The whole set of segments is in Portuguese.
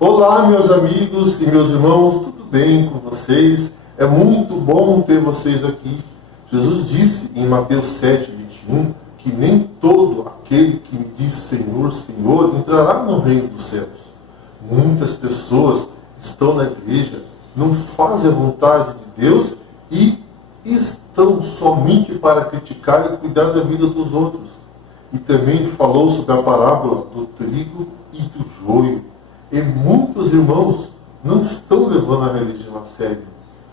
Olá, meus amigos e meus irmãos, tudo bem com vocês? É muito bom ter vocês aqui. Jesus disse em Mateus 7:21 que nem todo aquele que me diz Senhor, Senhor entrará no reino dos céus. Muitas pessoas estão na igreja, não fazem a vontade de Deus e estão somente para criticar e cuidar da vida dos outros. E também falou sobre a parábola do trigo e do joio. E muitos irmãos não estão levando a religião a sério.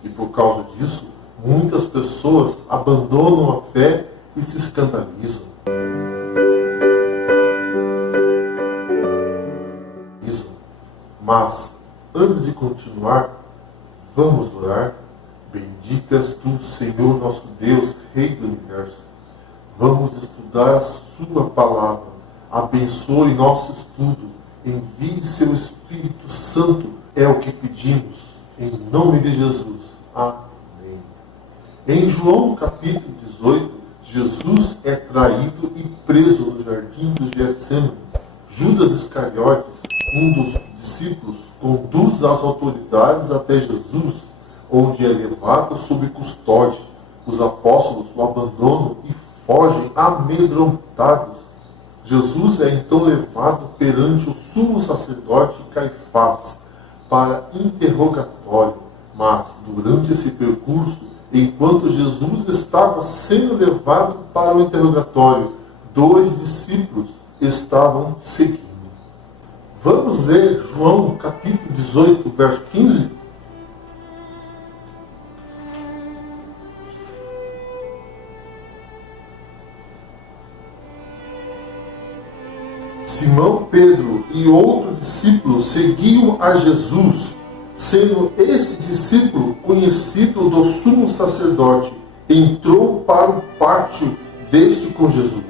E por causa disso, muitas pessoas abandonam a fé e se escandalizam. Mas, antes de continuar, vamos orar. Bendito és tu, Senhor nosso Deus, Rei do Universo. Vamos estudar a sua palavra. Abençoe nosso estudo. Envie seu Espírito Santo. É o que pedimos. Em nome de Jesus. Amém. Em João capítulo 18, Jesus é traído e preso no jardim do Getsêmani. Judas Iscariotes, um dos discípulos, conduz as autoridades até Jesus, onde é levado sob custódia. Os apóstolos o abandonam e fogem amedrontados. Jesus é então levado perante o sumo sacerdote Caifás para interrogatório. Mas, durante esse percurso, enquanto Jesus estava sendo levado para o interrogatório, 2 discípulos estavam seguindo. Vamos ler João capítulo 18, verso 15? Simão Pedro e outro discípulo seguiam a Jesus, sendo este discípulo conhecido do sumo sacerdote, entrou para o pátio deste com Jesus.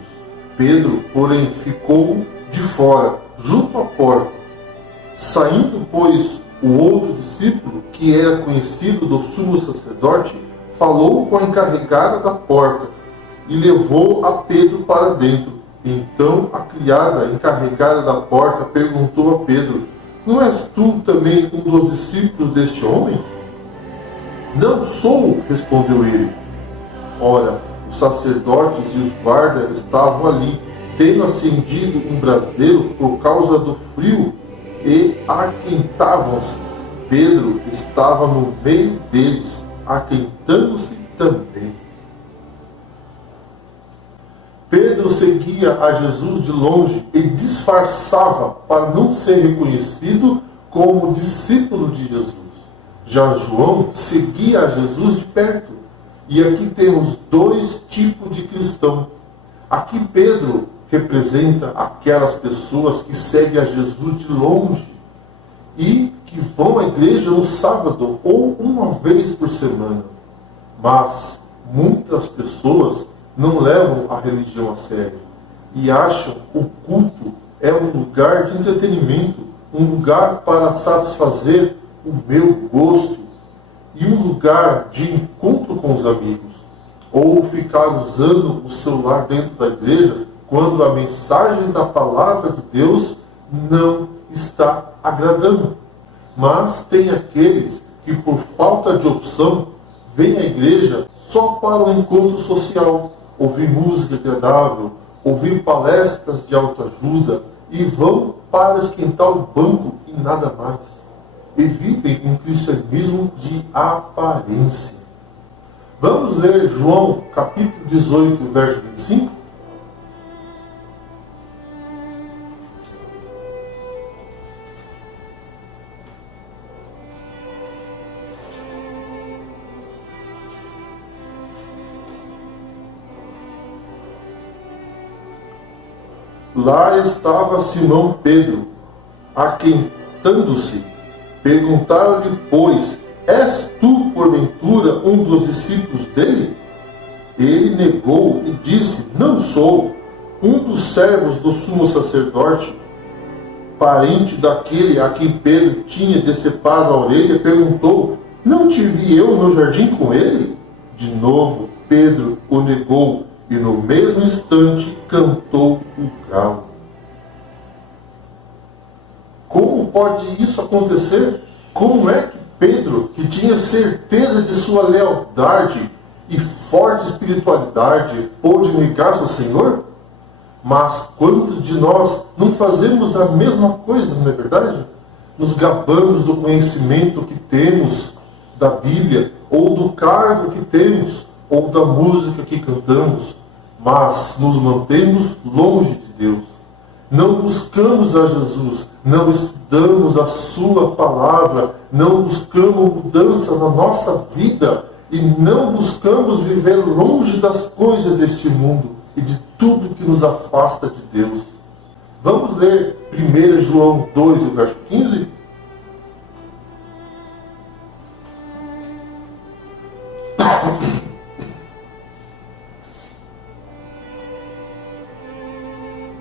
Pedro, porém, ficou de fora, junto à porta. Saindo, pois, o outro discípulo, que era conhecido do sumo sacerdote, falou com a encarregada da porta e levou a Pedro para dentro. Então a criada encarregada da porta perguntou a Pedro: não és tu também um dos discípulos deste homem? Não sou, respondeu ele. Ora, os sacerdotes e os guardas estavam ali, tendo acendido um braseiro por causa do frio, e aquentavam-se. Pedro estava no meio deles, aquentando-se também. Pedro seguia a Jesus de longe e disfarçava para não ser reconhecido como discípulo de Jesus. Já João seguia a Jesus de perto. E aqui temos 2 tipos de cristão. Aqui Pedro representa aquelas pessoas que seguem a Jesus de longe e que vão à igreja no sábado ou uma vez por semana. Mas muitas pessoas não levam a religião a sério e acham o culto é um lugar de entretenimento, um lugar para satisfazer o meu gosto e um lugar de encontro com os amigos, ou ficar usando o celular dentro da igreja quando a mensagem da palavra de Deus não está agradando. Mas tem aqueles que, por falta de opção, vêm à igreja só para o encontro social, ouvir música agradável, ouvir palestras de autoajuda e vão para esquentar o banco e nada mais. E vivem um cristianismo de aparência. Vamos ler João capítulo 18, verso 25? Lá estava Simão Pedro, aquentando-se. Perguntaram-lhe, pois, és tu, porventura, um dos discípulos dele? Ele negou e disse, não sou. Um dos servos do sumo sacerdote, parente daquele a quem Pedro tinha decepado a orelha, perguntou, não te vi eu no jardim com ele? De novo, Pedro o negou, e no mesmo instante cantou o galo. Como pode isso acontecer? Como é que Pedro, que tinha certeza de sua lealdade e forte espiritualidade, pôde negar seu Senhor? Mas quantos de nós não fazemos a mesma coisa, não é verdade? Nos gabamos do conhecimento que temos da Bíblia, ou do cargo que temos, ou da música que cantamos, mas nos mantemos longe de Deus. Não buscamos a Jesus, não estudamos a sua palavra, não buscamos mudança na nossa vida e não buscamos viver longe das coisas deste mundo e de tudo que nos afasta de Deus. Vamos ler 1 João 2, o verso 15?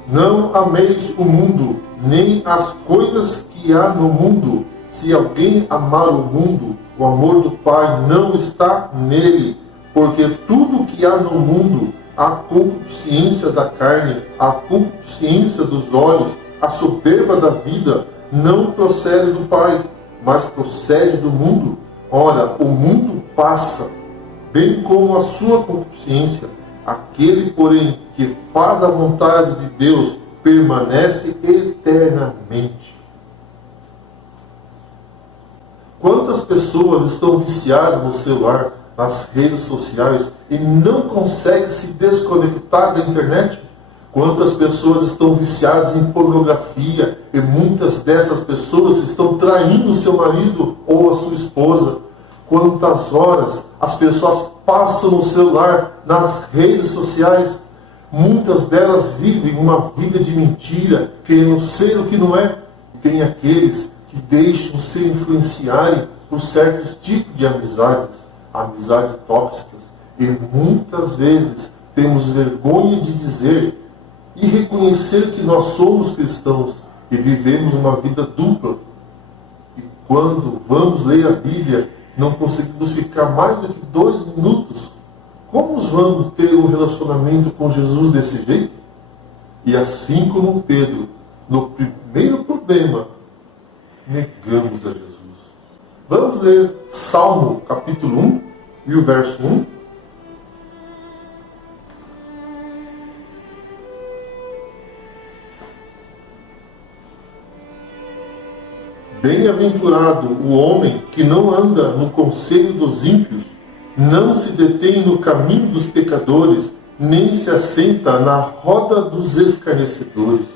Não ameis o mundo, nem as coisas que há no mundo. Se alguém amar o mundo, o amor do Pai não está nele, porque tudo que há no mundo, a concupiscência da carne, a concupiscência dos olhos, a soberba da vida, não procede do Pai, mas procede do mundo. Ora, o mundo passa, bem como a sua concupiscência. Aquele, porém, que faz a vontade de Deus, permanece eternamente. Quantas pessoas estão viciadas no celular, nas redes sociais, e não conseguem se desconectar da internet? Quantas pessoas estão viciadas em pornografia, e muitas dessas pessoas estão traindo seu marido ou a sua esposa? Quantas horas as pessoas passam no celular, nas redes sociais? Muitas delas vivem uma vida de mentira, querendo ser o que não é. E tem aqueles que deixam se influenciarem por certos tipos de amizades tóxicas. E muitas vezes temos vergonha de dizer e reconhecer que nós somos cristãos e vivemos uma vida dupla. E quando vamos ler a Bíblia, não conseguimos ficar mais do que 2 minutos. Como vamos ter um relacionamento com Jesus desse jeito? E assim como Pedro, no primeiro problema, negamos a Jesus. Vamos ler Salmo capítulo 1 e o verso 1. Bem-aventurado o homem que não anda no conselho dos ímpios, não se detém no caminho dos pecadores, nem se assenta na roda dos escarnecedores.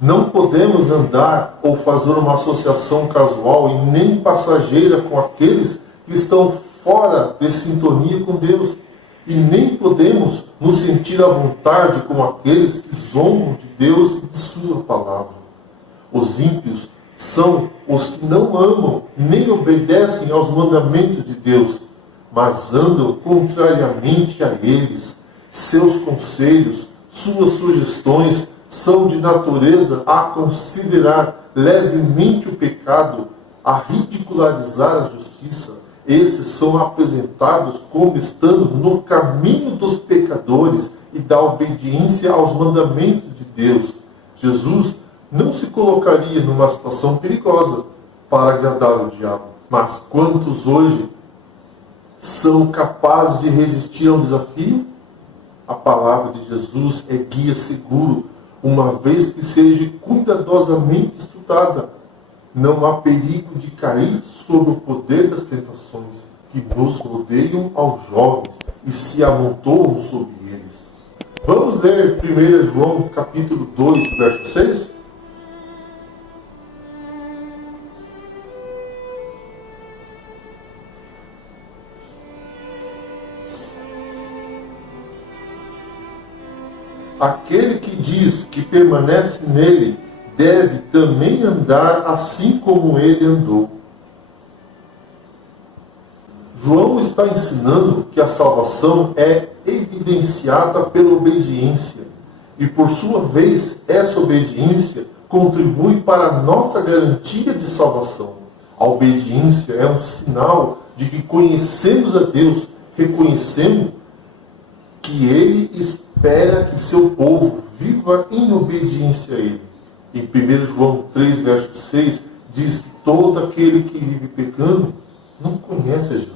Não podemos andar ou fazer uma associação casual e nem passageira com aqueles que estão fora de sintonia com Deus. E nem podemos nos sentir à vontade com aqueles que zombam de Deus e de sua palavra. Os ímpios são os que não amam nem obedecem aos mandamentos de Deus, mas andam contrariamente a eles. Seus conselhos, suas sugestões são de natureza a considerar levemente o pecado, a ridicularizar a justiça. Esses são apresentados como estando no caminho dos pecadores e da obediência aos mandamentos de Deus. Jesus não se colocaria numa situação perigosa para agradar o diabo. Mas quantos hoje são capazes de resistir ao desafio? A palavra de Jesus é guia seguro, uma vez que seja cuidadosamente estudada. Não há perigo de cair sob o poder das tentações que nos rodeiam aos jovens e se amontoam sobre eles. Vamos ler 1 João capítulo 2, verso 6? Aquele que diz que permanece nele deve também andar assim como ele andou. João está ensinando que a salvação é evidenciada pela obediência. E por sua vez, essa obediência contribui para a nossa garantia de salvação. A obediência é um sinal de que conhecemos a Deus, reconhecemos que Ele espera que seu povo viva em obediência a Ele. Em 1 João 3, verso 6, diz que todo aquele que vive pecando não conhece a Jesus.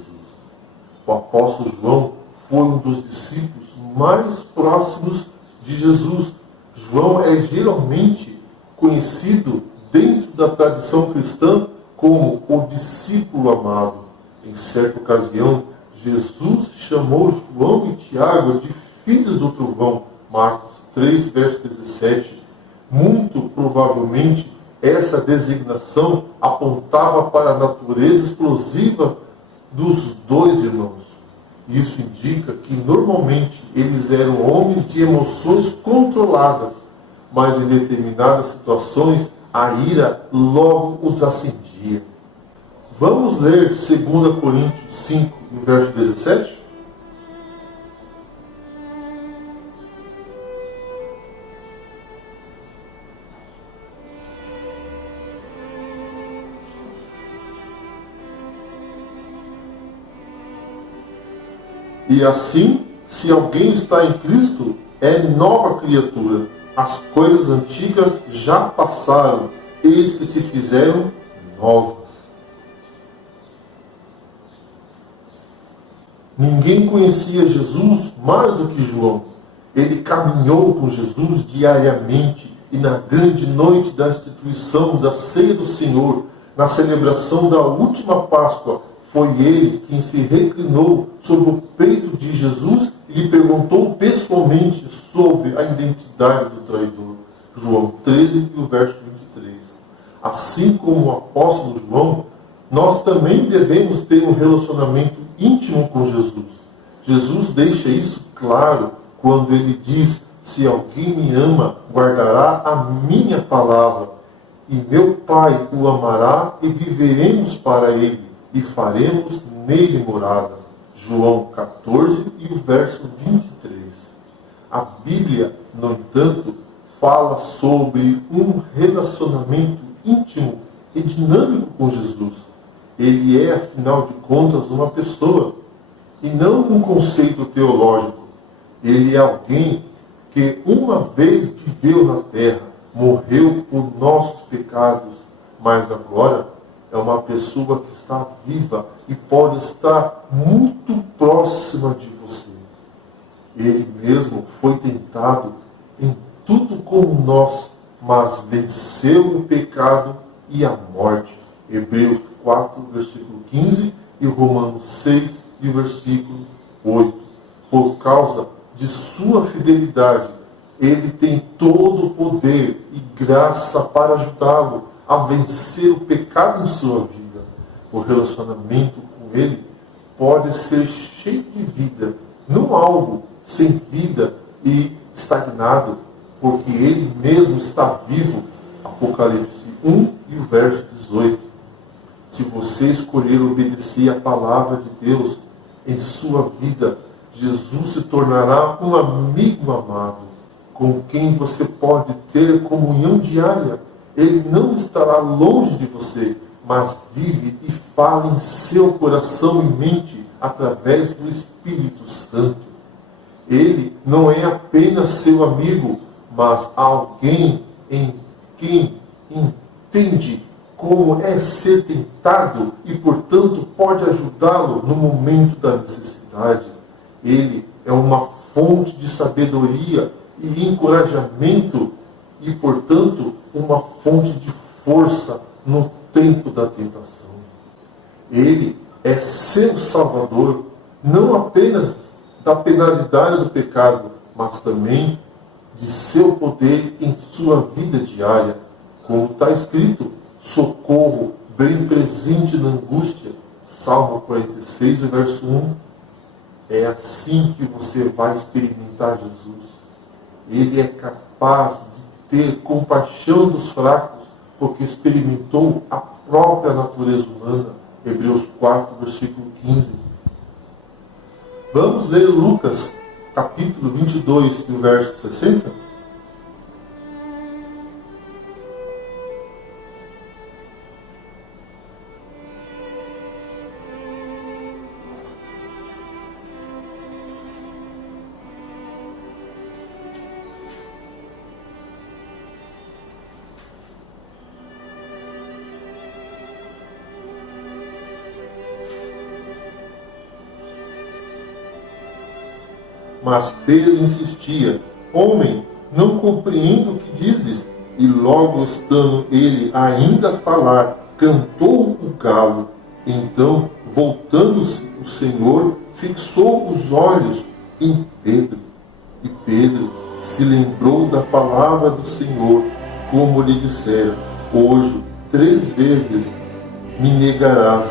O apóstolo João foi um dos discípulos mais próximos de Jesus. João é geralmente conhecido dentro da tradição cristã como o discípulo amado. Em certa ocasião, Jesus chamou João e Tiago de filhos do trovão, Marcos 3, verso 17. Muito provavelmente, essa designação apontava para a natureza explosiva dos dois irmãos. Isso indica que normalmente eles eram homens de emoções controladas, mas em determinadas situações a ira logo os acendia. Vamos ler 2 Coríntios 5, verso 17? E assim, se alguém está em Cristo, é nova criatura. As coisas antigas já passaram, eis que se fizeram novas. Ninguém conhecia Jesus mais do que João. Ele caminhou com Jesus diariamente e na grande noite da instituição da ceia do Senhor, na celebração da última Páscoa, foi ele quem se reclinou sobre o peito de Jesus e lhe perguntou pessoalmente sobre a identidade do traidor. João 13, e o verso 23. Assim como o apóstolo João, nós também devemos ter um relacionamento íntimo com Jesus. Jesus deixa isso claro quando ele diz: se alguém me ama, guardará a minha palavra, e meu Pai o amará, e viveremos para ele, e faremos nele morada. João 14 e o verso 23. A Bíblia, no entanto, fala sobre um relacionamento íntimo e dinâmico com Jesus. Ele é, afinal de contas, uma pessoa, e não um conceito teológico. Ele é alguém que uma vez viveu na terra, morreu por nossos pecados, mas agora é uma pessoa que está viva e pode estar muito próxima de você. Ele mesmo foi tentado em tudo como nós, mas venceu o pecado e a morte. Hebreus 4, versículo 15 e Romanos 6, e versículo 8. Por causa de sua fidelidade, ele tem todo o poder e graça para ajudá-lo a vencer o pecado em sua vida. O relacionamento com ele pode ser cheio de vida, não algo sem vida e estagnado, porque ele mesmo está vivo. Apocalipse 1 e o verso 18. Se você escolher obedecer a palavra de Deus em sua vida, Jesus se tornará um amigo amado, com quem você pode ter comunhão diária. Ele não estará longe de você, mas vive e fala em seu coração e mente através do Espírito Santo. Ele não é apenas seu amigo, mas alguém em quem entende como é ser tentado e, portanto, pode ajudá-lo no momento da necessidade. Ele é uma fonte de sabedoria e encorajamento e, portanto, uma fonte de força no tempo da tentação. Ele é seu Salvador, não apenas da penalidade do pecado, mas também de seu poder em sua vida diária. Como está escrito, socorro bem presente na angústia. Salmo 46, verso 1. É assim que você vai experimentar Jesus. Ele é capaz de ter compaixão dos fracos, porque experimentou a própria natureza humana. Hebreus 4, versículo 15. Vamos ler Lucas, capítulo 22, e o verso 60. Mas Pedro insistia: homem, não compreendo o que dizes. E logo estando ele ainda a falar, cantou o galo. Então, voltando-se, o Senhor fixou os olhos em Pedro. E Pedro se lembrou da palavra do Senhor, como lhe dissera: hoje 3 vezes me negarás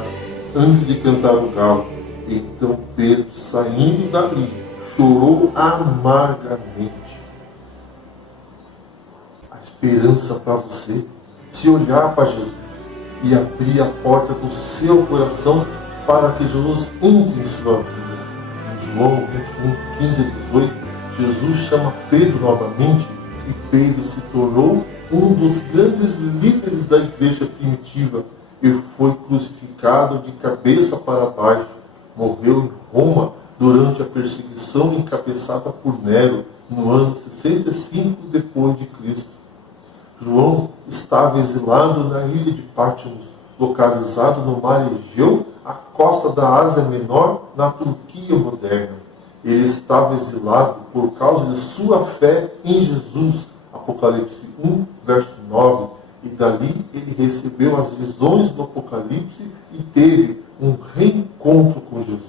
antes de cantar o galo. Então Pedro, saindo dali, chorou amargamente. A esperança para você, se olhar para Jesus e abrir a porta do seu coração para que Jesus entre em sua vida. Em João 21, 15 a 18, Jesus chama Pedro novamente e Pedro se tornou um dos grandes líderes da igreja primitiva e foi crucificado de cabeça para baixo. Morreu em Roma durante a perseguição encabeçada por Nero no ano 65 depois de Cristo. João estava exilado na ilha de Patmos, localizado no mar Egeu, à costa da Ásia Menor, na Turquia moderna. Ele estava exilado por causa de sua fé em Jesus, Apocalipse 1, verso 9, e dali ele recebeu as visões do Apocalipse e teve um reencontro com Jesus.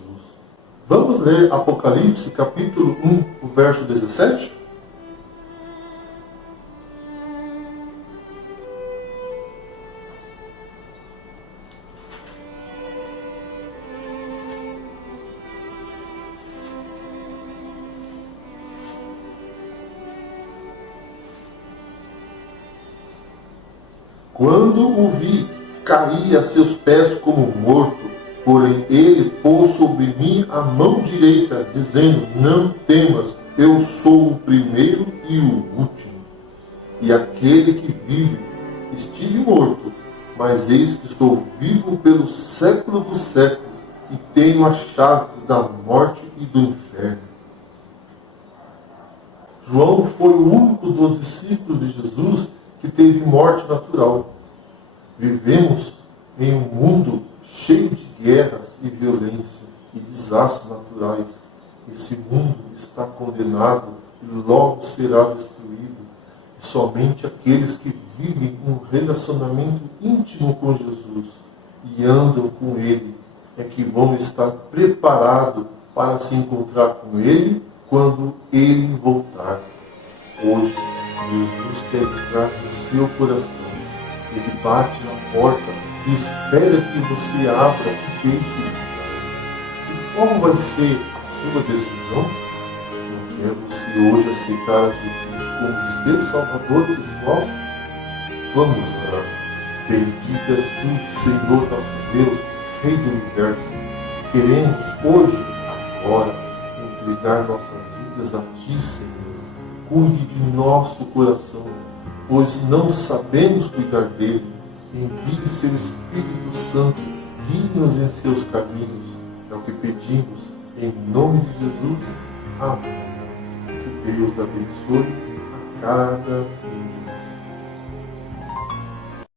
Vamos ler Apocalipse capítulo 1, o verso 17? Quando o vi, caí a seus pés como morto, porém ele pôs sobre mim a mão direita, dizendo: não temas, eu sou o primeiro e o último, e aquele que vive. Estive morto, mas eis que estou vivo pelo século dos séculos, e tenho as chaves da morte e do inferno. João foi o único dos discípulos de Jesus que teve morte natural. Vivemos em um mundo cheio de guerras e violência e desastres naturais. Esse mundo está condenado e logo será destruído. E somente aqueles que vivem um relacionamento íntimo com Jesus e andam com Ele é que vão estar preparados para se encontrar com Ele quando Ele voltar. Hoje, Jesus quer entrar no seu coração. Ele bate na porta e espera que você abra e deixe entrar. E qual vai ser a sua decisão? Não quer você hoje aceitar Jesus como seu Salvador pessoal? Vamos orar. Bendito és tu, Senhor nosso Deus, Rei do Universo. Queremos hoje, agora, entregar nossas vidas a Ti, Senhor. Cuide de nosso coração, pois não sabemos cuidar dele. Envie seu Espírito Santo, guie-nos em seus caminhos. É o que pedimos, em nome de Jesus. Amém. Que Deus abençoe a cada